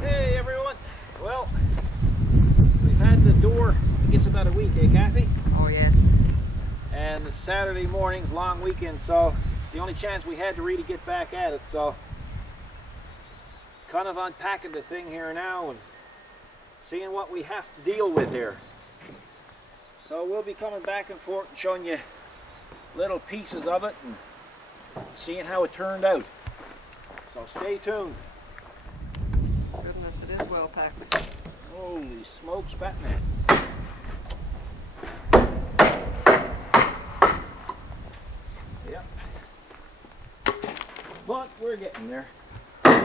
Hey everyone, well, we've had the door, I guess about a week, eh Kathy? Oh yes. And it's Saturday morning's long weekend, so it's the only chance we had to really get back at it, so kind of unpacking the thing here now and seeing what we have to deal with here. So we'll be coming back and forth and showing you little pieces of it and seeing how it turned out. So stay tuned. Goodness, it is well packed. Holy smokes, Batman. Yep. But we're getting there. Yep.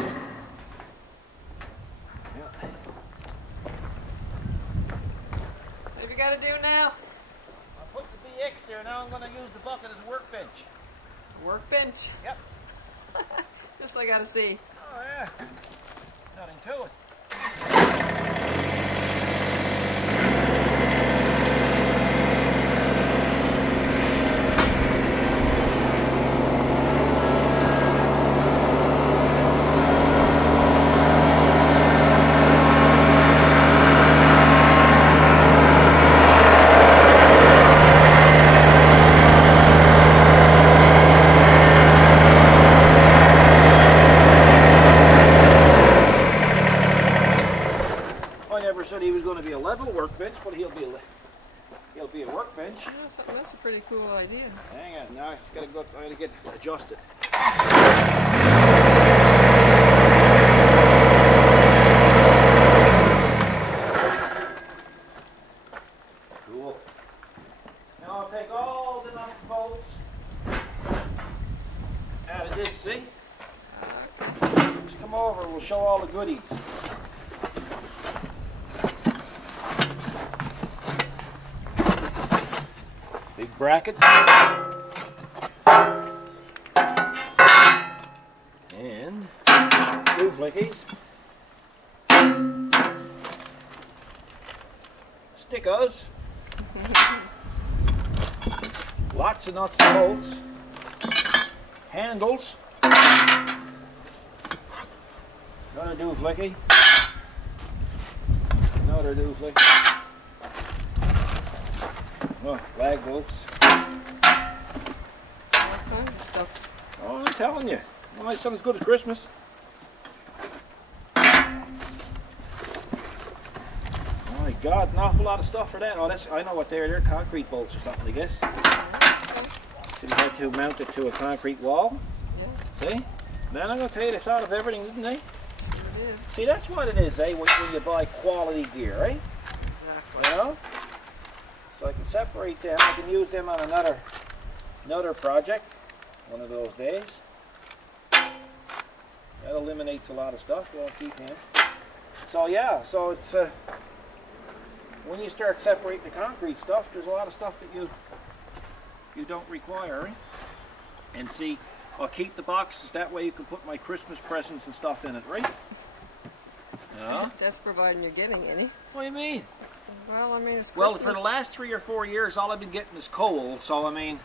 What have you got to do now? I put the BX there, now I'm going to use the bucket as a workbench. Workbench. Yep. Just I got to see. Oh yeah. Nothing to it. Said he was going to be a level workbench, but he'll be a workbench. That's a pretty cool idea. Hang on, now it's got to go. I got to get adjusted. Cool. Now I'll take all the nuts and bolts out of this. See? Just come over. We'll show all the goodies. Big bracket and two flickies, stickos, lots of nuts and bolts, handles, another dooflicky, another dooflicky. Oh, lag bolts. All kinds of stuff. Oh, I'm telling you. Well, it's something as good as Christmas. Oh my God, an awful lot of stuff for that. Oh, that's, I know what they're concrete bolts or something, I guess. Okay. So you had to mount it to a concrete wall. Yeah. See? Then I'm going to tell you, they thought of everything, didn't they? Sure did. See, that's what it is, eh? When you buy quality gear, right? Exactly. You know? So I can separate them. I can use them on another project one of those days. That eliminates a lot of stuff. Won't keep him. So yeah, so it's when you start separating the concrete stuff, there's a lot of stuff that you don't require, right? And see, I'll keep the boxes. That way you can put my Christmas presents and stuff in it, right? Yeah. That's providing you're getting any. What do you mean? Well, I mean, it's Christmas. Well, for the last 3 or 4 years, all I've been getting is coal. So I mean,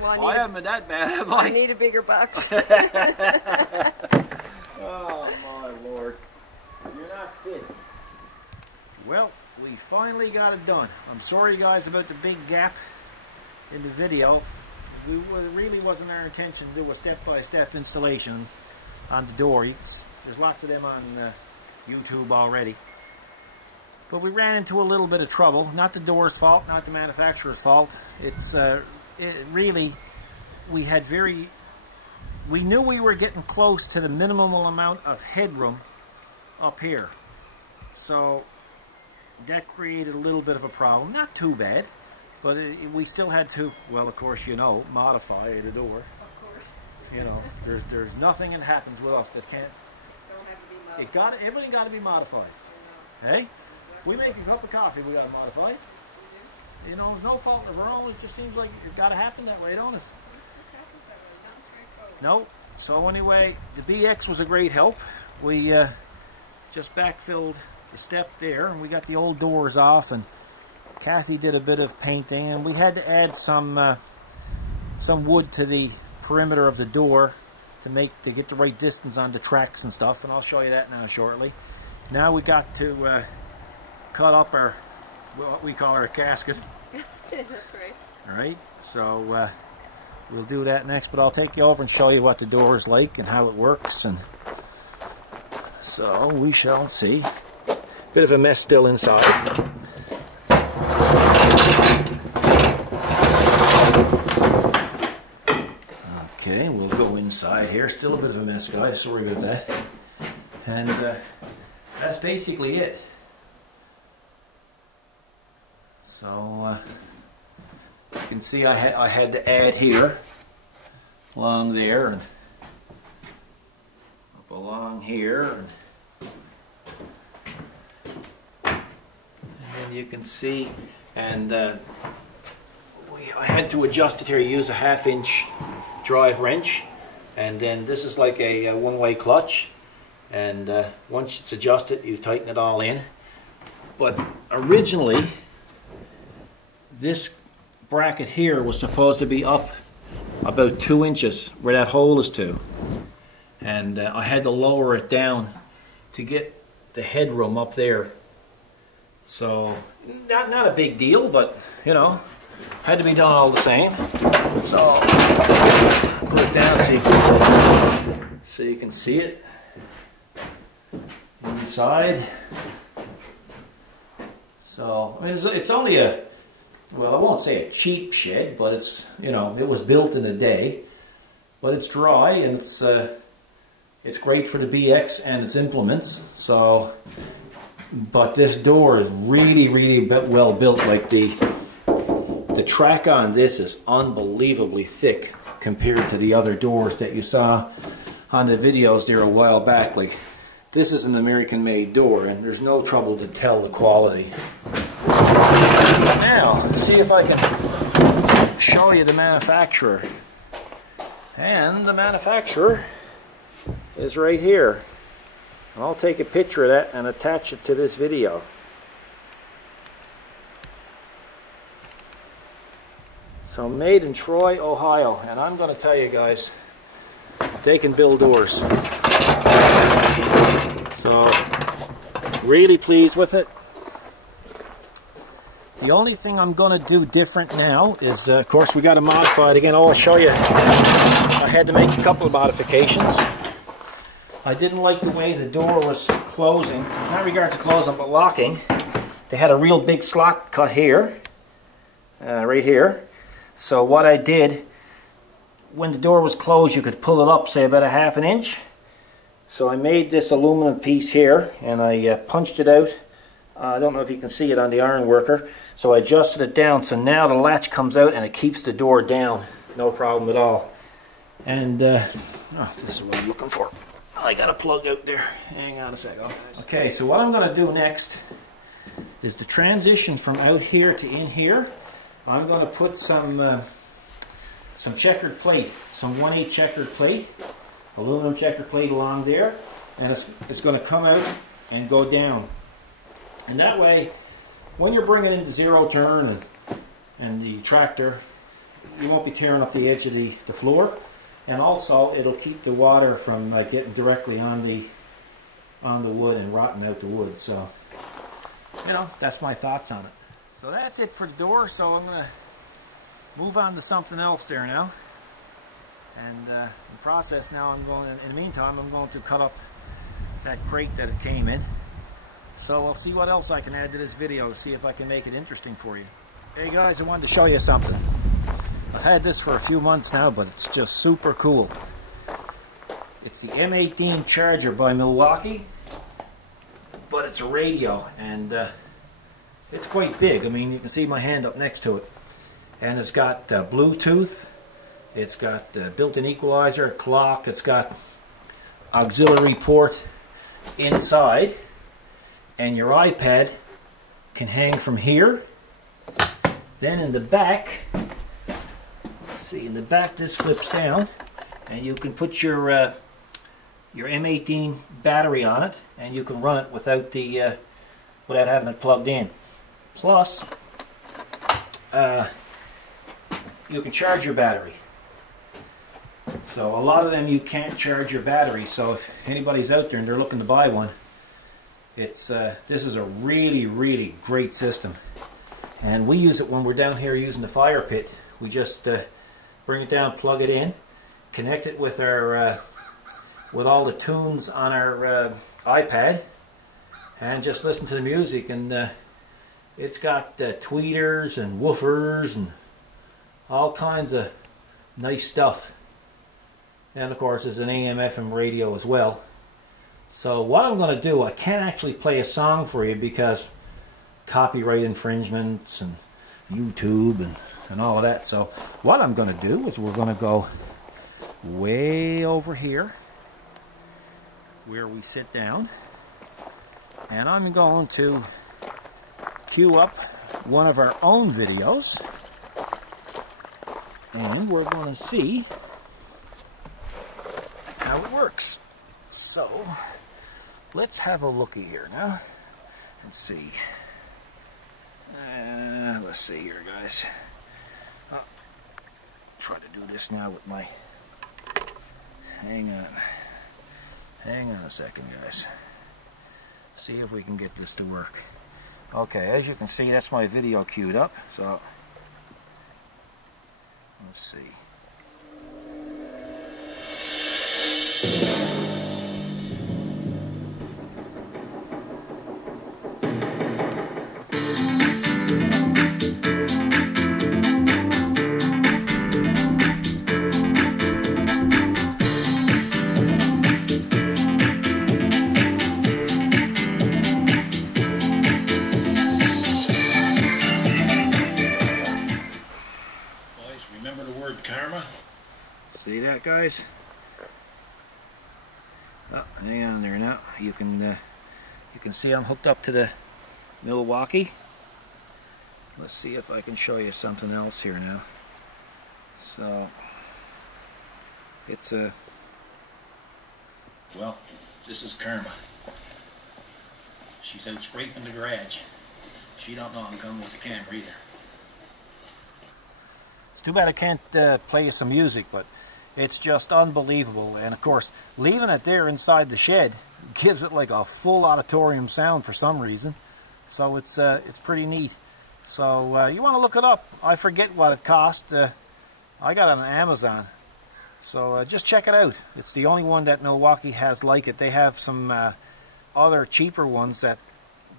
well, I haven't been that bad, have I I? need a bigger box. Oh my Lord, you're not kidding. Well, we finally got it done. I'm sorry guys about the big gap in the video. It really wasn't our intention to do a step-by-step installation on the door. There's lots of them on YouTube already. But we ran into a little bit of trouble. Not the door's fault, not the manufacturer's fault. It's really, we knew we were getting close to the minimal amount of headroom up here. So that created a little bit of a problem. Not too bad, but we still had to, well, of course, you know, modify the door. Of course. You know, there's nothing that happens with us that can't. Don't have to be modified. Everything got to be modified. Hey, we make a cup of coffee, we got to modify it. You know, it's no fault of our own. It just seems like it's got to happen that way, don't it? No. So anyway, the BX was a great help. We just backfilled the step there, and we got the old doors off and Kathy did a bit of painting, and we had to add some wood to the perimeter of the door to get the right distance on the tracks and stuff, and I'll show you that now shortly. Now we got to cut up our, what we call our casket. That's right. Alright, so we'll do that next, but I'll take you over and show you what the door is like and how it works, and so we shall see. Bit of a mess still inside. Okay, we'll go inside here. Still a bit of a mess, guys. Sorry about that. And that's basically it. So you can see I had to add here, along there, and up along here, and then you can see, and I had to adjust it here. Use a 1/2 inch drive wrench, and then this is like a one-way clutch, and once it's adjusted you tighten it all in. But originally this bracket here was supposed to be up about 2 inches where that hole is to, and I had to lower it down to get the headroom up there. So not a big deal, but you know, had to be done all the same. So put it down so you can see it inside. So I mean, it's only a, well, I won't say a cheap shed, but it's, you know, it was built in a day, but it's dry, and it's great for the BX and its implements. So, but this door is really well built. Like the track on this is unbelievably thick compared to the other doors that you saw on the videos there a while back. Like, this is an American-made door, and there's no trouble to tell the quality. Now, see if I can show you the manufacturer. And the manufacturer is right here. And I'll take a picture of that and attach it to this video. So, made in Troy, Ohio. And I'm going to tell you guys, they can build doors. So, really pleased with it. The only thing I'm going to do different now is, of course, we got to modify it again. I'll show you. I had to make a couple of modifications. I didn't like the way the door was closing. Not regards to closing, but locking. They had a real big slot cut here, right here. So what I did, when the door was closed, you could pull it up, say about a 1/2 inch. So I made this aluminum piece here, and I punched it out. I don't know if you can see it on the iron worker. So I adjusted it down, so now the latch comes out and it keeps the door down. No problem at all. And oh, this is what I'm looking for. I got a plug out there. Hang on a second. Okay, so what I'm going to do next is the transition from out here to in here. I'm going to put some checkered plate, some 1/8 checkered plate, aluminum checkered plate along there, and it's going to come out and go down. And that way, when you're bringing into zero turn and the tractor, you won't be tearing up the edge of the floor, and also it'll keep the water from getting directly on the wood and rotting out the wood. So, you know, that's my thoughts on it. So that's it for the door. So I'm going to move on to something else there now. And in the process now, in the meantime, I'm going to cut up that crate that it came in. So I'll see what else I can add to this video to see if I can make it interesting for you. Hey guys, I wanted to show you something. I've had this for a few months now, but it's just super cool. It's the M18 Charger by Milwaukee, but it's a radio, and it's quite big. I mean, you can see my hand up next to it. And it's got Bluetooth, it's got built-in equalizer, clock, it's got auxiliary port inside, and your iPad can hang from here. Then in the back, let's see, in the back this flips down, and you can put your M18 battery on it, and you can run it without having it plugged in. Plus, you can charge your battery. So a lot of them you can't charge your battery, so if anybody's out there and they're looking to buy one, this is a really great system. And we use it when we're down here using the fire pit. We just bring it down, plug it in, connect it with our with all the tunes on our iPad, and just listen to the music. And it's got tweeters and woofers and all kinds of nice stuff. And of course there's an AM FM radio as well. So what I'm going to do, I can't actually play a song for you because copyright infringements and YouTube and all of that. So what I'm going to do is we're going to go way over here where we sit down, and I'm going to queue up one of our own videos, and we're going to see how it works. So let's have a looky here now and see. Let's see here, guys. Try to do this now with my... Hang on a second, guys. See if we can get this to work. Okay, as you can see, that's my video queued up. So let's see. Remember the word karma? See that, guys? Oh, hang on there now. You can see I'm hooked up to the Milwaukee. Let's see if I can show you something else here now. So it's a... Well, this is karma. She's out scraping the garage. She don't know I'm coming with the camera either. Too bad I can't play you some music, but it's just unbelievable. And of course, leaving it there inside the shed gives it like a full auditorium sound for some reason. So it's pretty neat. So you want to look it up. I forget what it cost. I got it on Amazon. So just check it out. It's the only one that Milwaukee has like it. They have some other cheaper ones that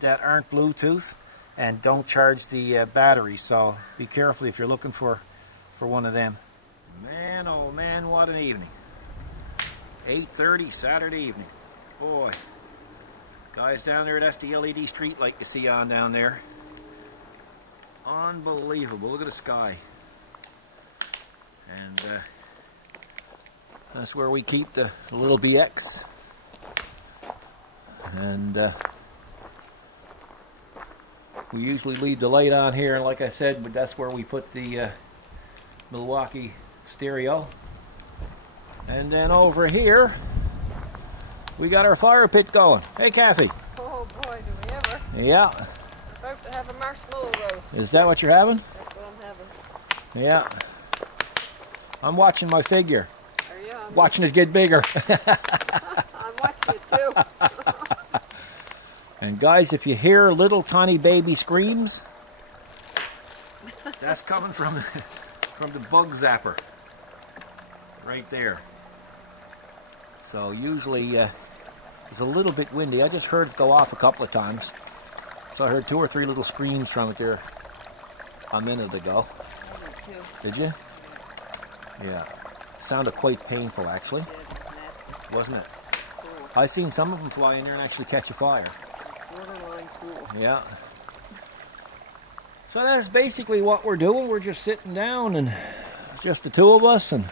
aren't Bluetooth and don't charge the battery. So be careful if you're looking for one of them. Man, oh man, what an evening. 8:30 Saturday evening. Boy, guys down there, that's the LED street light you see on down there. Unbelievable. Look at the sky. And that's where we keep the little BX. And we usually leave the light on here, like I said, but that's where we put the Milwaukee stereo. And then over here we got our fire pit going. Hey, Kathy. Oh boy, do we ever. Yeah. We're about to have a marshmallow roast. Is that what you're having? That's what I'm having. Yeah. I'm watching my figure. Are you? Watching it get bigger. I'm watching it too. And guys, if you hear little tiny baby screams, that's coming from the bug zapper right there. So usually it's a little bit windy. I just heard it go off a couple of times. So I heard 2 or 3 little screams from it there a minute ago. I did too. Did you? Yeah. Sounded quite painful, actually. It did. Wasn't it? Cool. I seen some of them fly in there and actually catch a fire. Borderline cool. Yeah. So that's basically what we're doing. We're just sitting down and just the two of us and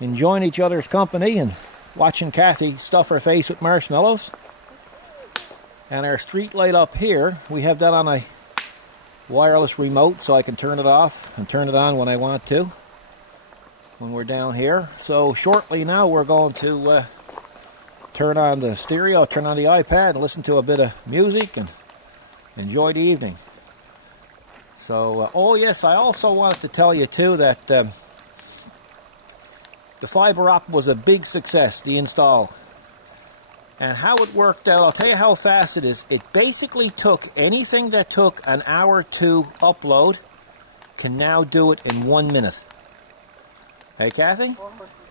enjoying each other's company and watching Kathy stuff her face with marshmallows. And our street light up here, we have that on a wireless remote so I can turn it off and turn it on when I want to when we're down here. So shortly now we're going to turn on the stereo, turn on the iPad and listen to a bit of music and enjoy the evening. So, oh yes, I also wanted to tell you too that the fiber optic was a big success, the install. And how it worked out, I'll tell you how fast it is. It basically took anything that took an hour to upload, can now do it in 1 minute. Hey, Kathy?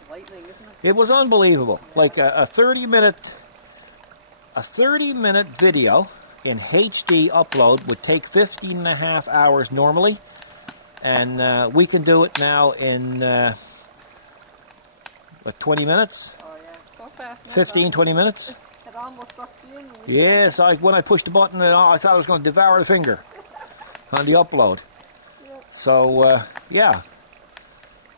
Lightning, isn't it? It was unbelievable. Like a 30-minute video in HD upload would take 15.5 hours normally, and we can do it now in 20 minutes? Oh yeah, so fast. 15, 20 minutes? It almost sucked you in. Yes, when I pushed the button, I thought I was going to devour the finger on the upload. Yep. So, yeah.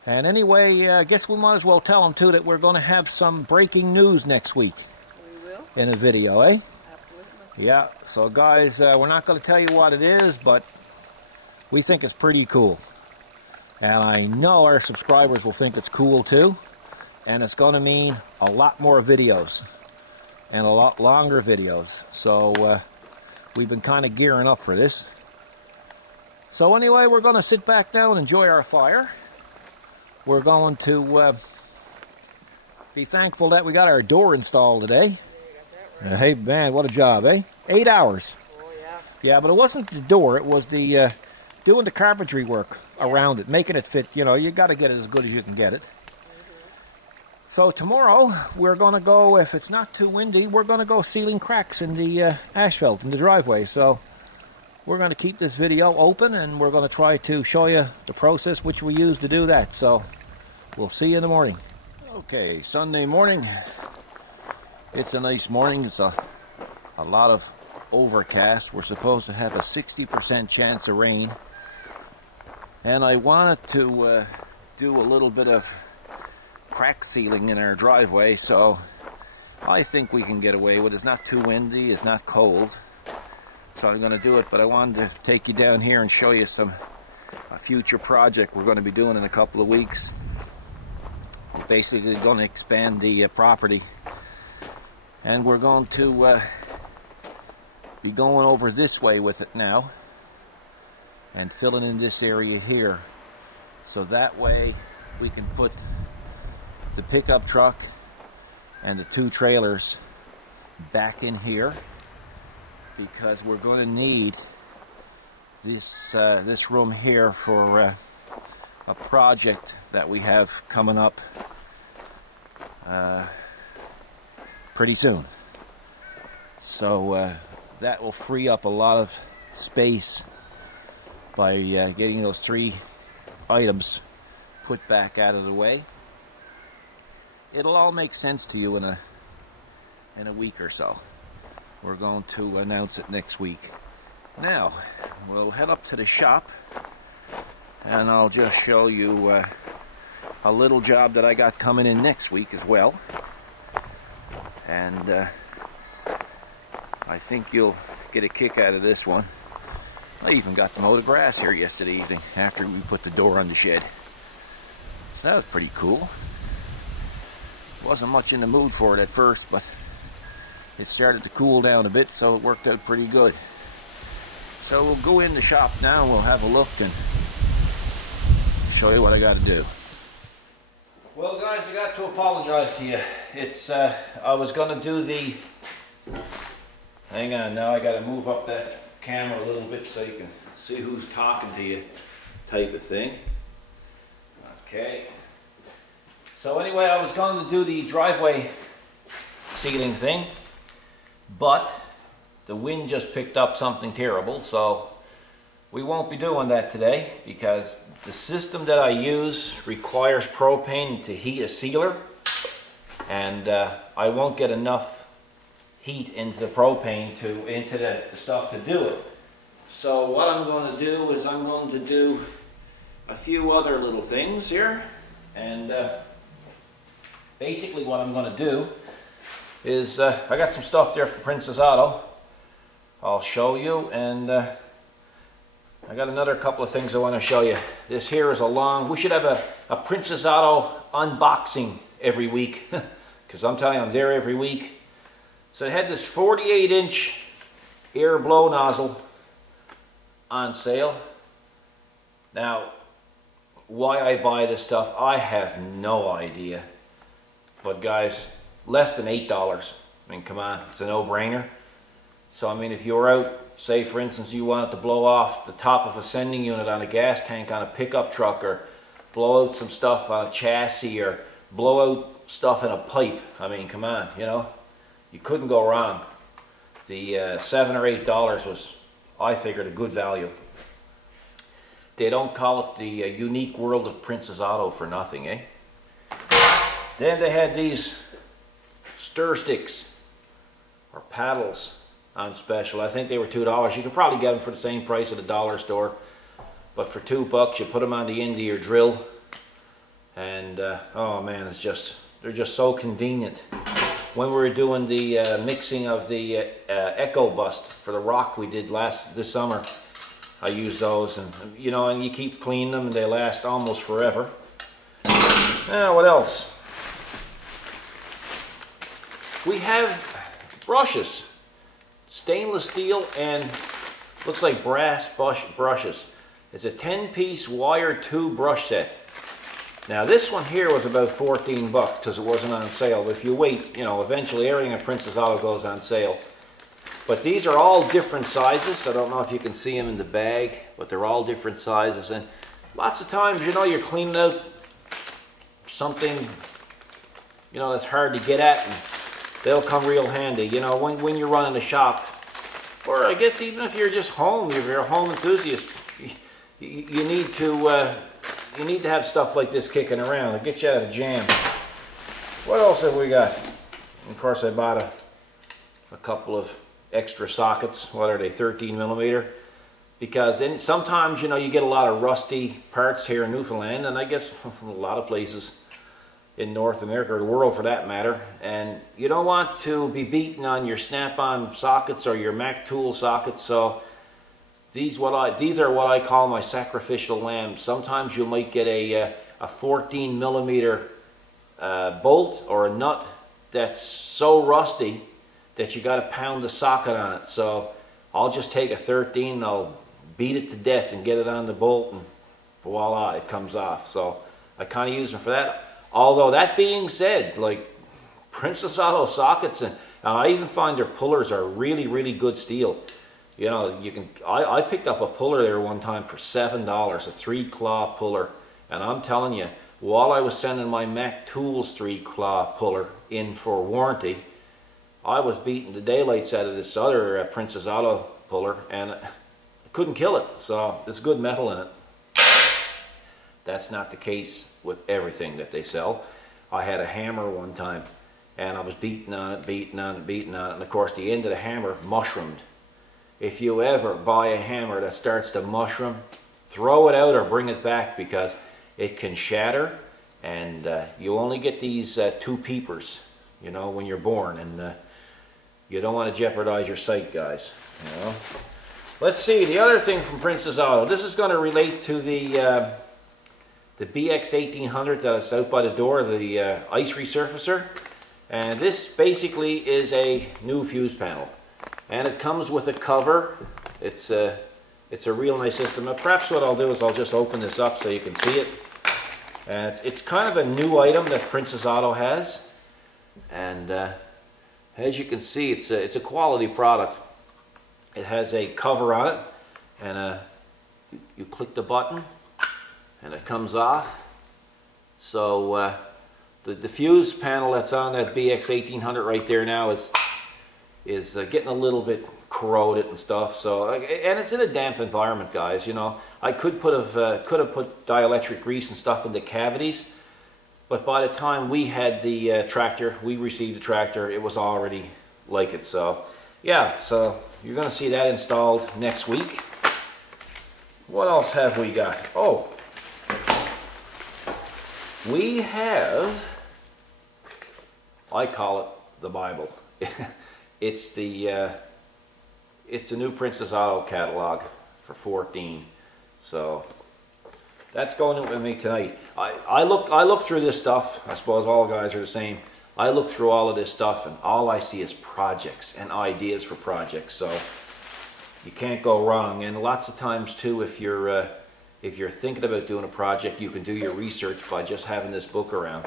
And anyway, I guess we might as well tell them, too, that we're going to have some breaking news next week. We will. In a video, eh? Absolutely. Yeah, so guys, we're not going to tell you what it is, but we think it's pretty cool. And I know our subscribers will think it's cool, too. And it's going to mean a lot more videos. And a lot longer videos. So, we've been kind of gearing up for this. So anyway, we're going to sit back now and enjoy our fire. We're going to be thankful that we got our door installed today. Yeah, you got that right. Hey, man, what a job, eh? 8 hours. Oh yeah. Yeah, but it wasn't the door. It was the doing the carpentry work around it, making it fit. You know, you got to get it as good as you can get it. So tomorrow, we're going to go, if it's not too windy, we're going to go sealing cracks in the asphalt in the driveway. So we're going to keep this video open, and we're going to try to show you the process which we use to do that. So we'll see you in the morning. Okay, Sunday morning. It's a nice morning. It's a lot of overcast. We're supposed to have a 60% chance of rain. And I wanted to do a little bit of crack sealing in our driveway, so I think we can get away with it. It's not too windy, it's not cold, so I'm going to do it. But I wanted to take you down here and show you a future project we're going to be doing in a couple of weeks. We're basically going to expand the property, and we're going to be going over this way with it now and filling in this area here, so that way we can put the pickup truck and the 2 trailers back in here, because we're going to need this room here for a project that we have coming up pretty soon. So that will free up a lot of space by getting those 3 items put back out of the way. It'll all make sense to you in a week or so. We're going to announce it next week. Now, we'll head up to the shop, and I'll just show you a little job that I got coming in next week as well. And I think you'll get a kick out of this one. I even got to mow the grass here yesterday evening after we put the door on the shed. That was pretty cool. Wasn't much in the mood for it at first, but it started to cool down a bit, so it worked out pretty good. So we'll go in the shop now and we'll have a look and show you what I got to do. Well guys, I got to apologize to you. It's I was going to do the, hang on now, I got to move up that camera a little bit so you can see who's talking to you type of thing. Okay. So anyway, I was going to do the driveway sealing thing, but the wind just picked up something terrible, so we won't be doing that today, because the system that I use requires propane to heat a sealer, and I won't get enough heat into the propane into the stuff to do it. So what I'm going to do is I'm going to do a few other little things here, and basically what I'm going to do is I got some stuff there for Princess Auto. I'll show you, and I got another couple of things I want to show you. This here is a long, we should have a Princess Auto unboxing every week, because I'm telling you, I'm there every week. So I had this 48-inch air blow nozzle on sale, Now, why I buy this stuff, I have no idea. But guys, less than $8. I mean, come on, it's a no-brainer. So, I mean, if you're out, say for instance, you wanted to blow off the top of a sending unit on a gas tank on a pickup truck, or blow out some stuff on a chassis, or blow out stuff in a pipe. I mean, come on, you know, you couldn't go wrong. The $7 or $8 was, I figured, a good value. They don't call it the unique world of Princess Auto for nothing, eh? Then they had these stir sticks or paddles on special. I think they were $2. You could probably get them for the same price at a dollar store, but for $2 you put them on the end of your drill, and oh man, it's just, they're just so convenient. When we were doing the mixing of the Echo Bust for the rock we did this summer, I used those, and you know, and you keep cleaning them and they last almost forever. Now, what else? We have brushes, stainless steel and looks like brass brushes. It's a 10-piece wire 2 brush set. Now this one here was about 14 bucks because it wasn't on sale. But if you wait, you know, eventually everything at Princess Auto goes on sale. But these are all different sizes. I don't know if you can see them in the bag, but they're all different sizes. And lots of times, you know, you're cleaning out something, you know, that's hard to get at, and they'll come real handy. You know, when you're running a shop, or I guess even if you're just home, if you're a home enthusiast, you need to have stuff like this kicking around. It'll get you out of a jam. What else have we got? Of course, I bought a couple of extra sockets. What are they, 13 millimeter? Because then sometimes, you know, you get a lot of rusty parts here in Newfoundland, and I guess a lot of places in North America, or the world for that matter, and you don't want to be beaten on your snap-on sockets or your Mac tool sockets. So these are what I call my sacrificial lambs. Sometimes you might get a 14 millimeter bolt or a nut that's so rusty that you got to pound the socket on it. So I'll just take a 13 and I'll beat it to death and get it on the bolt, and voila, it comes off. So I kind of use them for that. Although that being said, like Princess Auto sockets, and I even find their pullers are really, really good steel. You know, you can. I picked up a puller there one time for $7, a 3-claw puller, and I'm telling you, while I was sending my Mac Tools 3-claw puller in for warranty, I was beating the daylights out of this other Princess Auto puller, and I couldn't kill it. So there's good metal in it. That's not the case with everything that they sell. I had a hammer one time, and I was beating on it, beating on it, beating on it, and of course the end of the hammer mushroomed. If you ever buy a hammer that starts to mushroom, throw it out or bring it back, because it can shatter, and you only get these 2 peepers, you know, when you're born, and you don't want to jeopardize your sight, guys. You know. Let's see, the other thing from Princess Auto. This is going to relate to the BX1800 that's out by the door, the ice resurfacer, and this basically is a new fuse panel. And it comes with a cover. It's a real nice system. Now, perhaps what I'll do is I'll just open this up so you can see it. And it's kind of a new item that Princess Auto has. And as you can see, it's a quality product. It has a cover on it, and you click the button, and it comes off. So the fuse panel that's on that BX1800 right there now is getting a little bit corroded and stuff. So, and it's in a damp environment, guys. You know, I could have put dielectric grease and stuff in the cavities, but by the time we had the tractor, we received the tractor, it was already like it. So, yeah. So you're going to see that installed next week. What else have we got? Oh, we have, I call it the Bible. It's the new Princess Auto catalog for 14. So that's going with me tonight. I look through this stuff. I suppose all guys are the same. I look through all of this stuff, and all I see is projects and ideas for projects. So you can't go wrong. And lots of times too, if you're if you're thinking about doing a project, you can do your research by just having this book around.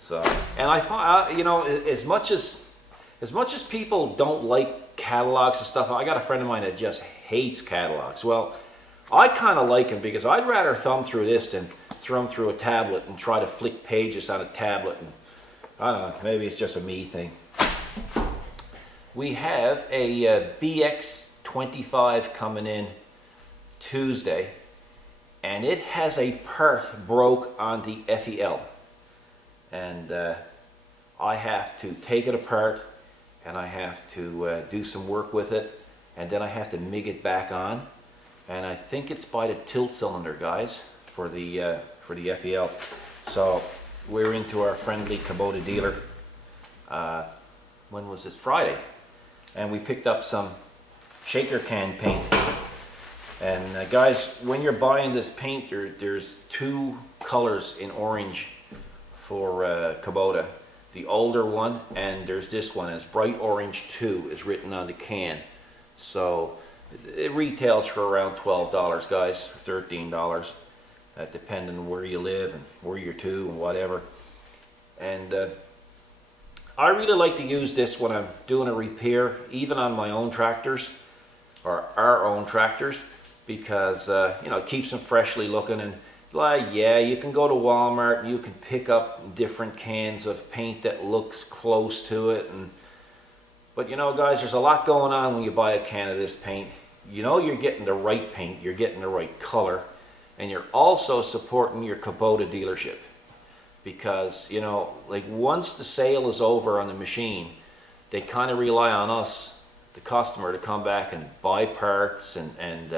So, and I find, you know, as much as people don't like catalogs and stuff, I got a friend of mine that just hates catalogs. Well, I kind of like them because I'd rather thumb through this than thumb through a tablet and try to flick pages on a tablet. And I don't know, maybe it's just a me thing. We have a BX25 coming in Tuesday, and it has a part broke on the FEL. And I have to take it apart, and I have to do some work with it, and then I have to MIG it back on. And I think it's by the tilt cylinder, guys, for the FEL. So we're into our friendly Kubota dealer. When was this? Friday. And we picked up some shaker can paint. And guys, when you're buying this paint, there's two colors in orange for Kubota. The older one, and there's this one. It's bright orange 2 is written on the can. So it retails for around $12, guys, $13, depending on where you live and where you're to and whatever. And I really like to use this when I'm doing a repair, even on my own tractors, or our own tractors, because you know, it keeps them freshly looking. And like, yeah, you can go to Walmart and you can pick up different cans of paint that looks close to it, but you know, guys, there's a lot going on when you buy a can of this paint. You know, you're getting the right paint, you're getting the right color, and you're also supporting your Kubota dealership. Because, you know, like once the sale is over on the machine, they kind of rely on us, the customer, to come back and buy parts and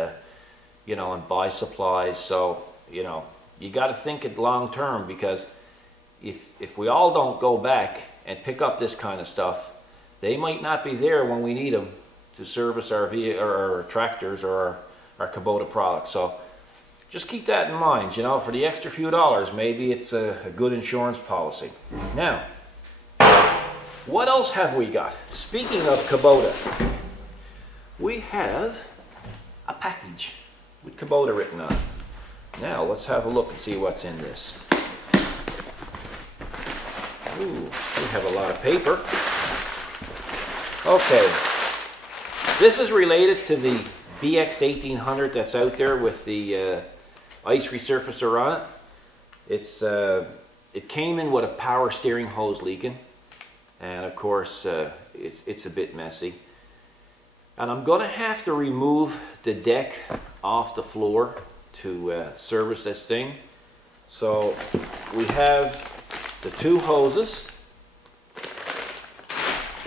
you know, and buy supplies. So, you know, you got to think it long term, because if we all don't go back and pick up this kind of stuff, they might not be there when we need them to service our tractors or our Kubota products. So just keep that in mind, you know, for the extra few dollars, maybe it's a good insurance policy. Now, what else have we got? Speaking of Kubota, we have a package with Kubota written on it. Now, let's have a look and see what's in this. Ooh, we have a lot of paper. Okay, this is related to the BX1800 that's out there with the ice resurfacer on it. It came in with a power steering hose leaking, and of course it's a bit messy. And I'm going to have to remove the deck off the floor to service this thing. So we have the two hoses.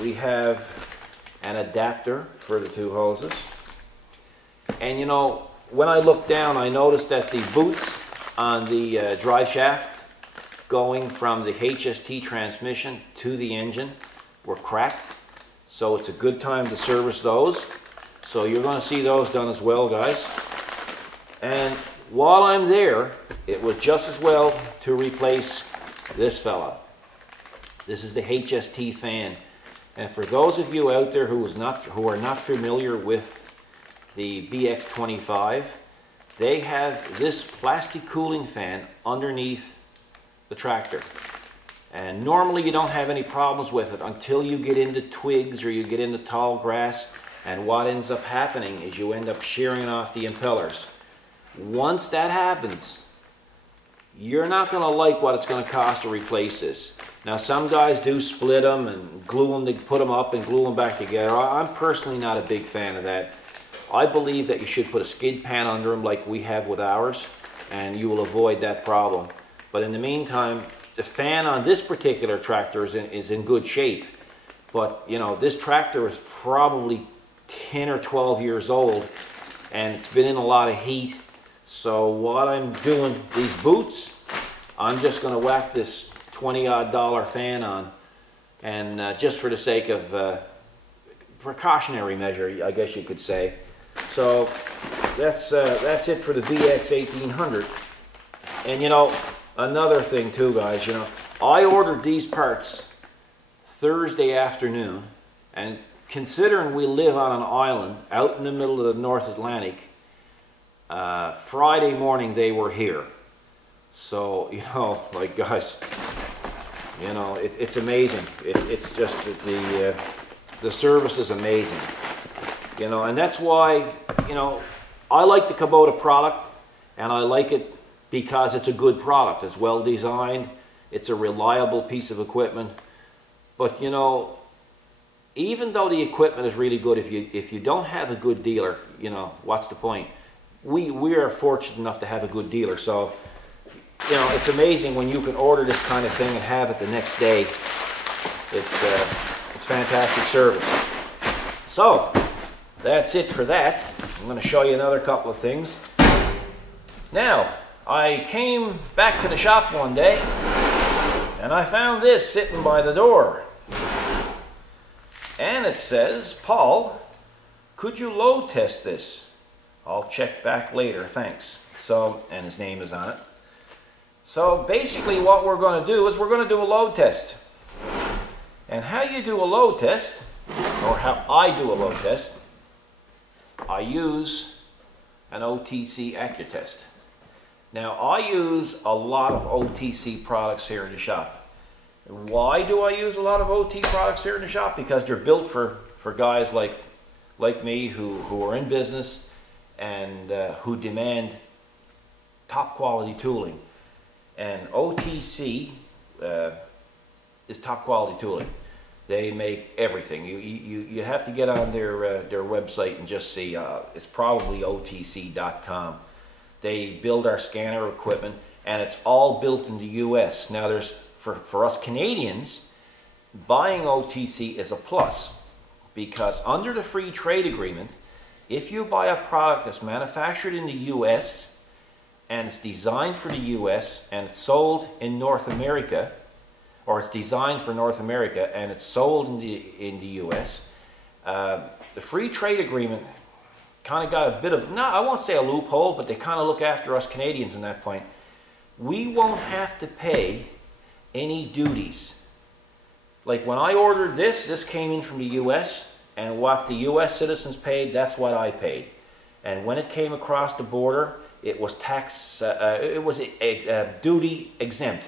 We have an adapter for the two hoses. And you know, when I looked down, I noticed that the boots on the drive shaft going from the HST transmission to the engine were cracked. So it's a good time to service those. So you're going to see those done as well, guys. And while I'm there, it was just as well to replace this fella. This is the HST fan. And for those of you out there who are not familiar with the BX25, they have this plastic cooling fan underneath the tractor. And normally you don't have any problems with it until you get into twigs or you get into tall grass, and what ends up happening is you end up shearing off the impellers. Once that happens, you're not going to like what it's going to cost to replace this. Now, some guys do split them and glue them, they put them up and glue them back together. I'm personally not a big fan of that. I believe that you should put a skid pan under them like we have with ours, and you will avoid that problem. But in the meantime, the fan on this particular tractor is in good shape. But, you know, this tractor is probably 10 or 12 years old, and it's been in a lot of heat. So what I'm doing, these boots, I'm just going to whack this $20-odd fan on, and just for the sake of precautionary measure, I guess you could say. So that's it for the BX1800. And you know, another thing too, guys, you know, I ordered these parts Thursday afternoon, and considering we live on an island out in the middle of the North Atlantic, Friday morning they were here. So, you know, like guys, you know, it's amazing. It's just the service is amazing. You know, and that's why, you know, I like the Kubota product, and I like it because it's a good product. It's well designed. It's a reliable piece of equipment. But, you know, even though the equipment is really good, if you don't have a good dealer, you know, what's the point? We are fortunate enough to have a good dealer. So, you know, it's amazing when you can order this kind of thing and have it the next day. It's fantastic service. So, that's it for that. I'm going to show you another couple of things. Now, I came back to the shop one day, and I found this sitting by the door. And it says, Paul, could you load test this? I'll check back later, thanks. So, and his name is on it. So basically what we're going to do is we're going to do a load test. And how you do a load test, or how I do a load test, I use an OTC Accutest. Now I use a lot of OTC products here in the shop. Why do I use a lot of OT products here in the shop? Because they're built for guys like me who are in business and who demand top quality tooling. And OTC is top quality tooling. They make everything. You have to get on their website and just see. It's probably OTC.com. They build our scanner equipment, and it's all built in the U.S. Now, there's for us Canadians, buying OTC is a plus, because under the free trade agreement, if you buy a product that's manufactured in the U.S. and it's designed for the U.S. and it's sold in North America, or it's designed for North America and it's sold in the U.S., the free trade agreement kind of got a bit of, no, I won't say a loophole, but they kind of look after us Canadians in that point. We won't have to pay any duties. Like when I ordered this came in from the U.S., and what the U.S. citizens paid, that's what I paid. And when it came across the border, it was duty exempt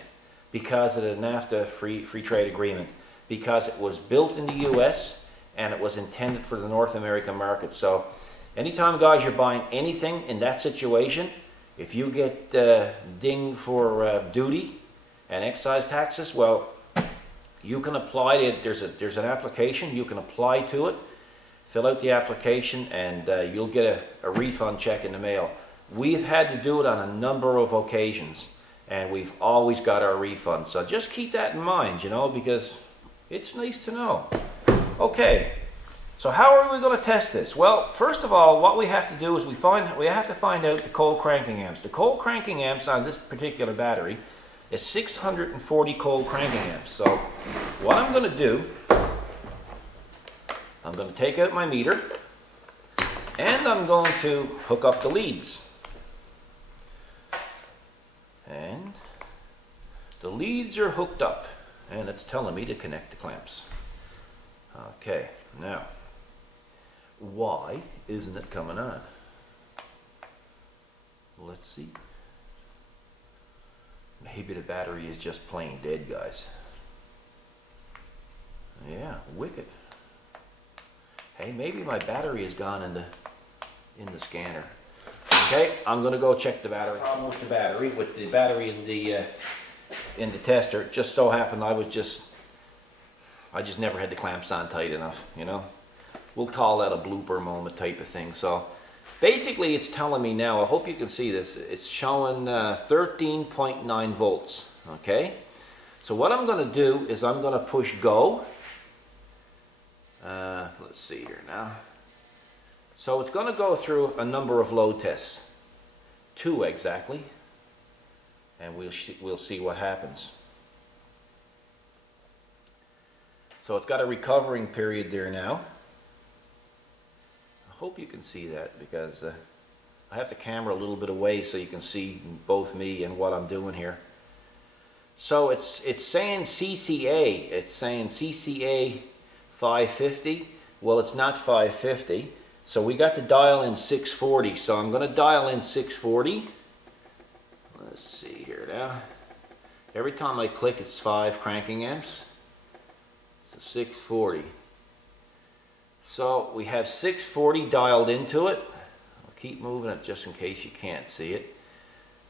because of the NAFTA free trade agreement, because it was built in the U.S. and it was intended for the North American market. So anytime, guys, you're buying anything in that situation, if you get dinged for duty and excise taxes, well, you can apply it. There's an application you can apply to it, fill out the application, and you'll get a refund check in the mail. We've had to do it on a number of occasions, and we've always got our refund. So just keep that in mind, you know, because it's nice to know. Okay, so how are we going to test this? Well, first of all, what we have to do is we have to find out the cold cranking amps. The cold cranking amps on this particular battery is 640 cold cranking amps. So what I'm going to do, I'm going to take out my meter, and I'm going to hook up the leads. And the leads are hooked up, and it's telling me to connect the clamps. Okay, now, why isn't it coming on? Let's see. Maybe the battery is just plain dead, guys. Yeah, wicked. Hey, maybe my battery has gone in the scanner. Okay, I'm going to go check the battery. Problem with the battery in the tester. It just so happened I just never had the clamps on tight enough, you know. We'll call that a blooper moment type of thing. So basically it's telling me now, I hope you can see this, it's showing 13.9 volts, okay? So what I'm going to do is I'm going to push go. Let's see here now. So it's going to go through a number of load tests, 2 exactly, and we'll see what happens. So it's got a recovering period there now. I hope you can see that, because I have the camera a little bit away so you can see both me and what I'm doing here. So it's saying CCA. It's saying CCA 550. Well, it's not 550. So we got to dial in 640. So I'm going to dial in 640. Let's see here now. Every time I click, it's 5 cranking amps. So 640. So we have 640 dialed into it. I'll keep moving it just in case you can't see it.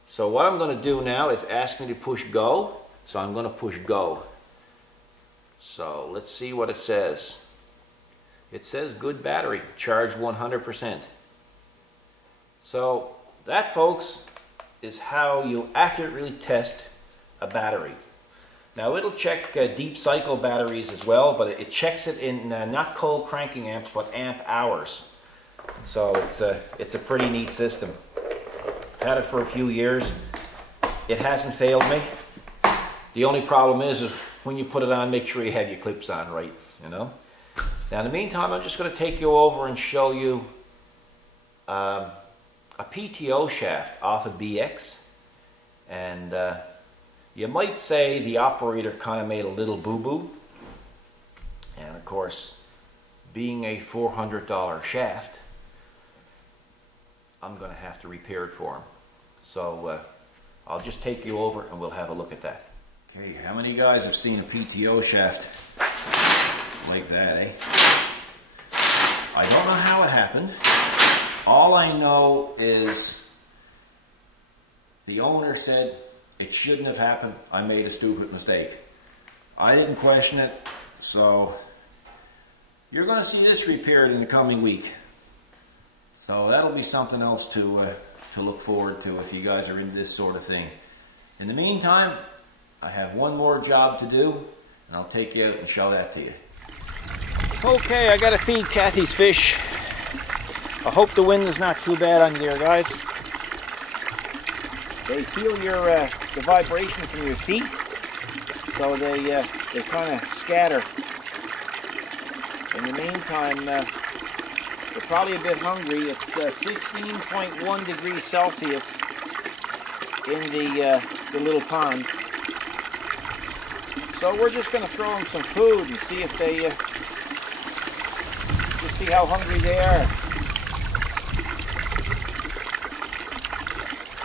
So what I'm going to do now is ask me to push go. So I'm going to push go. So let's see what it says. It says good battery, charged 100%. So that, folks, is how you accurately test a battery. Now it'll check deep cycle batteries as well, but it checks it in not cold cranking amps, but amp hours. So it's a pretty neat system. I've had it for a few years. It hasn't failed me. The only problem is when you put it on, make sure you have your clips on right, you know. Now in the meantime, I'm just going to take you over and show you a PTO shaft off of BX. And you might say the operator kind of made a little boo-boo. And of course, being a $400 shaft, I'm going to have to repair it for him. So I'll just take you over and we'll have a look at that. Okay, how many guys have seen a PTO shaft like that, eh? I don't know how it happened. All I know is the owner said it shouldn't have happened. I made a stupid mistake. I didn't question it, so you're going to see this repaired in the coming week. So that'll be something else to look forward to if you guys are into this sort of thing. In the meantime, I have one more job to do, and I'll take you out and show that to you. Okay, I got to feed Kathy's fish. I hope the wind is not too bad on there, guys. They feel the vibration from your feet, so they kind of scatter. In the meantime, they're probably a bit hungry. It's 16.1 degrees Celsius in the little pond. So we're just going to throw them some food and see if they, just see how hungry they are.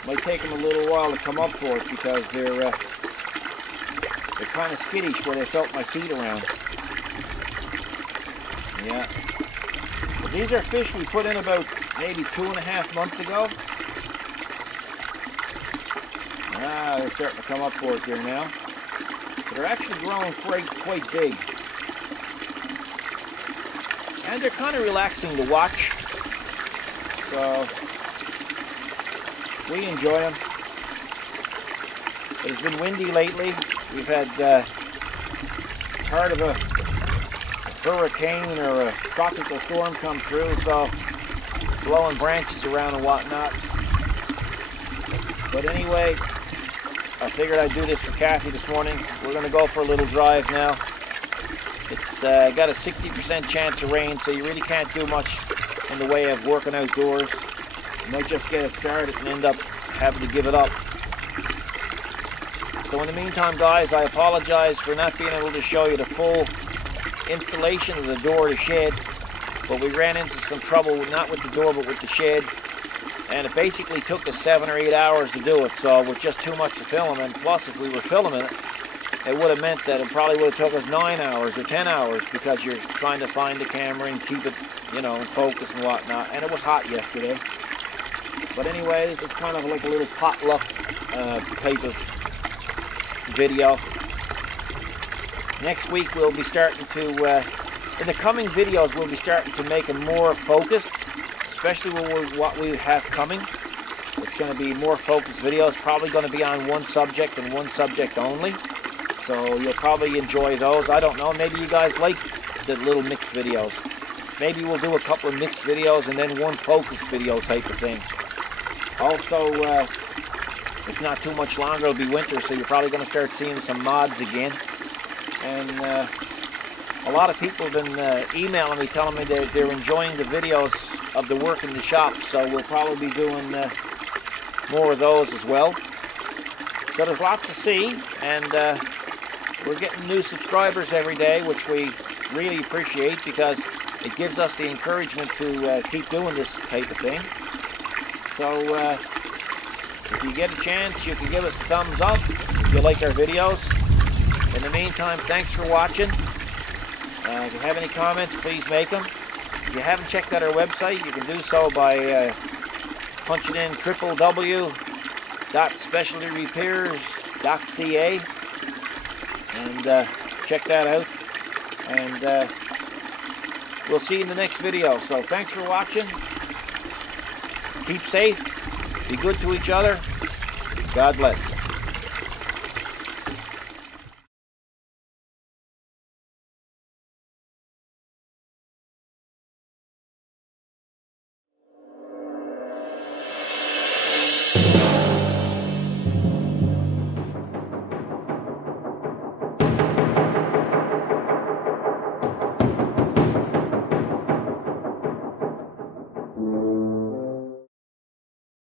Might take them a little while to come up for it because they're kind of skittish where they felt my feet around. Yeah. But these are fish we put in about maybe 2.5 months ago. Ah, they're starting to come up for it here now. They're actually growing quite big. And they're kind of relaxing to watch. So we enjoy them. But it's been windy lately. We've had part of a hurricane or a tropical storm come through, so blowing branches around and whatnot. But anyway, I figured I'd do this for Kathy this morning. We're going to go for a little drive now. It's got a 60% chance of rain, so you really can't do much in the way of working outdoors. You might just get it started and end up having to give it up. So in the meantime, guys, I apologize for not being able to show you the full installation of the door to shed, but we ran into some trouble, not with the door, but with the shed. And it basically took us 7 or 8 hours to do it, so it was just too much to film. And plus, if we were filming it, it would have meant that it probably would have took us 9 hours or 10 hours because you're trying to find the camera and keep it, you know, in focus and whatnot. And it was hot yesterday. But anyway, this is kind of like a little potluck type of video. Next week we'll be starting to, in the coming videos, we'll be starting to make them more focused. Especially with what we have coming. It's going to be more focused videos, probably going to be on one subject and one subject only. So you'll probably enjoy those. I don't know, maybe you guys like the little mixed videos. Maybe we'll do a couple of mixed videos and then one focused video type of thing. Also, it's not too much longer, it'll be winter, so you're probably going to start seeing some mods again. And a lot of people have been emailing me, telling me that they're enjoying the videos of the work in the shop, so we'll probably be doing more of those as well. So there's lots to see, and we're getting new subscribers every day, which we really appreciate, because it gives us the encouragement to keep doing this type of thing. So if you get a chance, you can give us a thumbs up if you like our videos. In the meantime, thanks for watching. If you have any comments, please make them. If you haven't checked out our website, you can do so by punching in www.specialtyrepairs.ca and check that out. And we'll see you in the next video. So thanks for watching. Keep safe. Be good to each other. God bless.